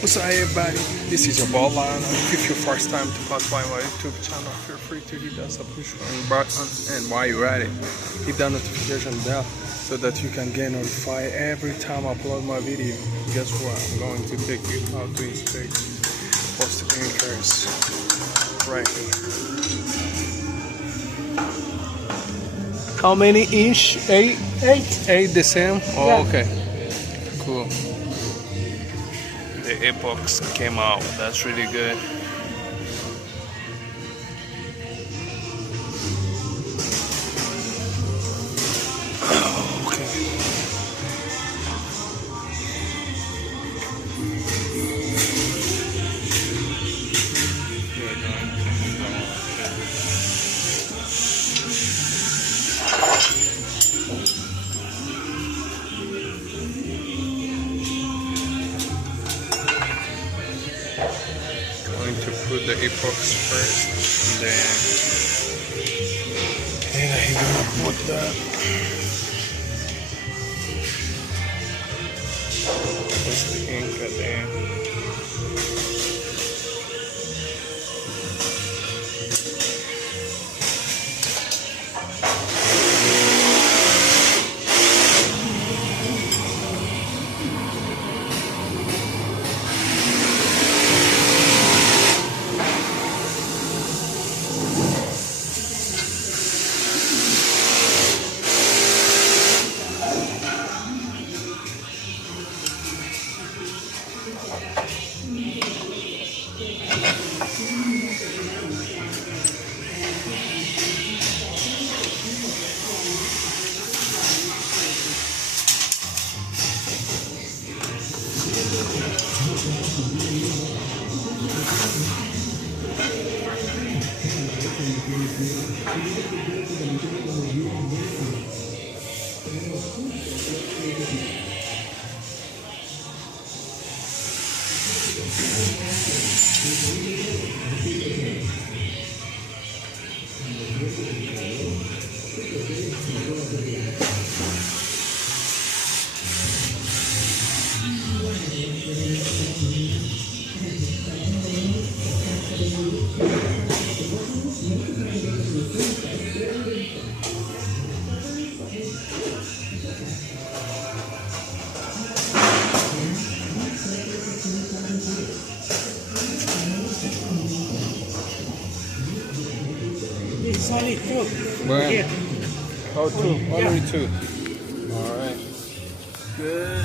What's up, everybody? This is your ball line. If it's your first time to pass by my YouTube channel, feel free to hit that subscription button, and while you're at it, hit that notification bell so that you can get notified every time I upload my video. Guess what? I'm going to take you how to inspect post anchors right here. How many inch? 8? 8 the same? Oh, yeah. Okay. Cool. The epoxy came out. That's really good. Okay. Going to put the epoxy first, and I'm gonna put that. What's the ink at the end? It's only 2. Where? Here. Oh, 2. Only Yeah. 2. Alright. Good.